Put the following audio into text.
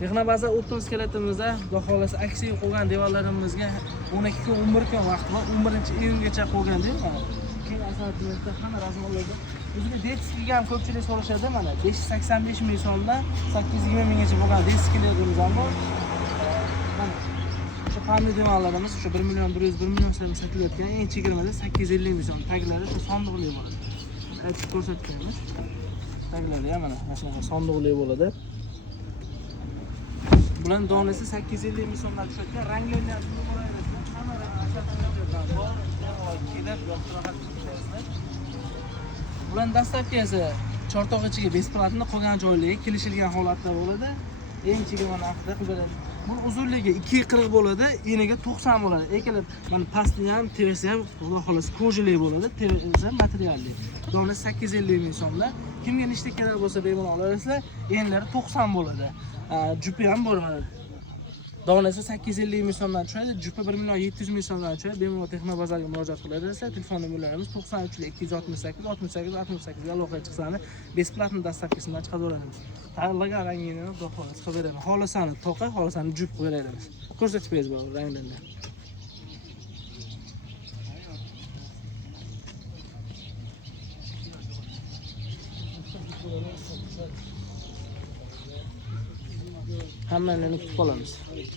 Texnobaza o'timiz kelatimizda, xudo xolasa aksiya qo'ygan devorlarimizga 12 kun 11 kun vaqt bor. 11-iyungacha qo'ygan-da mana. Keyin asoratlarda hamma razmonlarda o'ziga detskiga ham ko'pchilik so'rashadi mana. 585 ming so'mdan 820 minggacha bo'lgan deskilarimiz ham bor. Mana shu panni devorlarimiz shu 1 million 100 1 million so'm sotilayotgan eng chegirmada 850 ming so'm. Taglari shu sondiqli bo'ladi. Aytib ko'rsatganmiz. Taglari ham mana shunaqa sondiqli bo'ladi. Bulan donasi 850 ming so'mdan tushadigan, ranglarni ham bo'laveradi. Hamma asarlardan bor. Kelib yoqtirib ko'rsatasiz. Bulan dastlabkisi chortoq ichiga besplatni qolgan joylariga kelishilgan holatda bo'ladi. Eng chegirma narxda qilib beradi. Bu uzunligi 240 bo'ladi, eniga 90 bo'ladi. Ekilib, mana pasti ham, terisi ham xudo xolasa kojali bo'ladi, terisi materialli. Donasi 850 ming so'mda. Kimga nechta kerak bo'lsa bemalol olasizlar, enlari 90 bo'ladi. Jupi ham bor mana. Donasi 850 ming so'mdan tushadi, jupi 1 million 700 ming so'mdan tushadi. Bemalol Texnobazaga murojaat qilaverasizlar. Telefon nomerlarimiz 93 268 68 68 aloqaga chiqsangiz, besplatni dastlabkisidan chiqaveramiz. Tanlagan rangini xudo xolasa qilib beramiz. Xolasani toqa, xolasani jup qilib beramiz. Ko'rsatib beramiz bu ranglarni. Hammalarni kutib qolamiz.